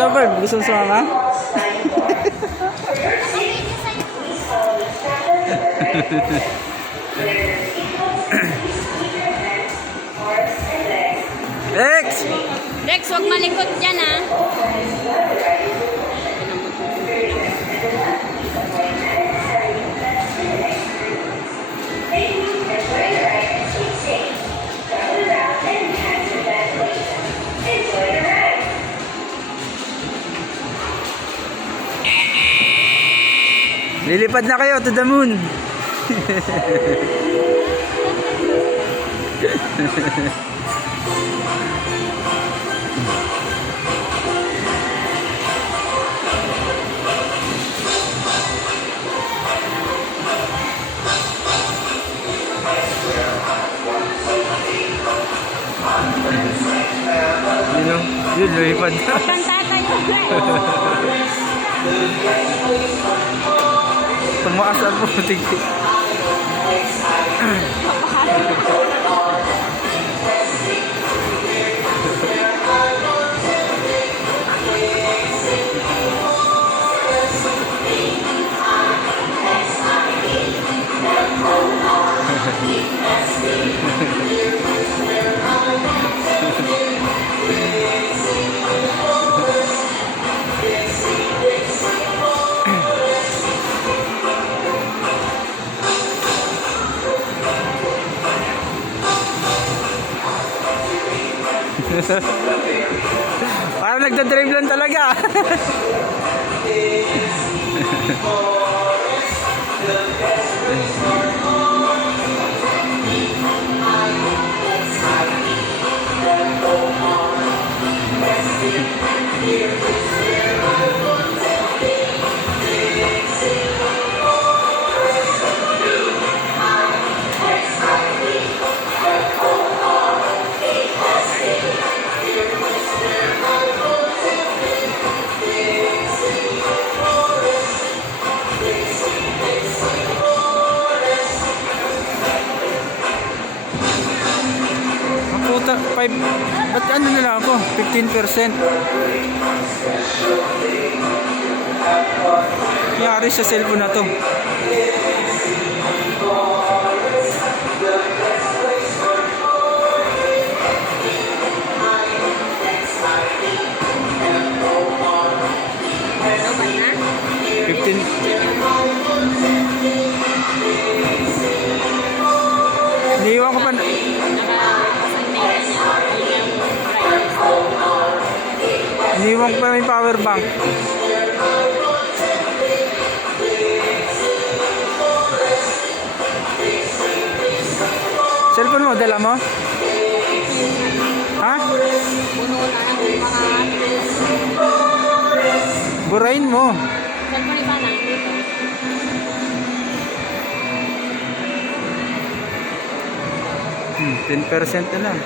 Ikaw, Bird, gusto mo sumama? Rex! Rex, huwag malikot dyan, ha? Lilipad na kayo to the moon. Yun, lumipad na. Kantata yun, Rex. Tumaas ang putik. Parang nagdadrive lang talaga. Puta, 5, ba't ano na lang ako? 15%. Kiyari sa cellphone na to. Iniwan ko pa na. Iniwan ko pa may power bank. Cellphone mo, dala mo? Ha? Puno na ng mga... Burahin mo. Cellphone ni Banang dito. 10% na lang.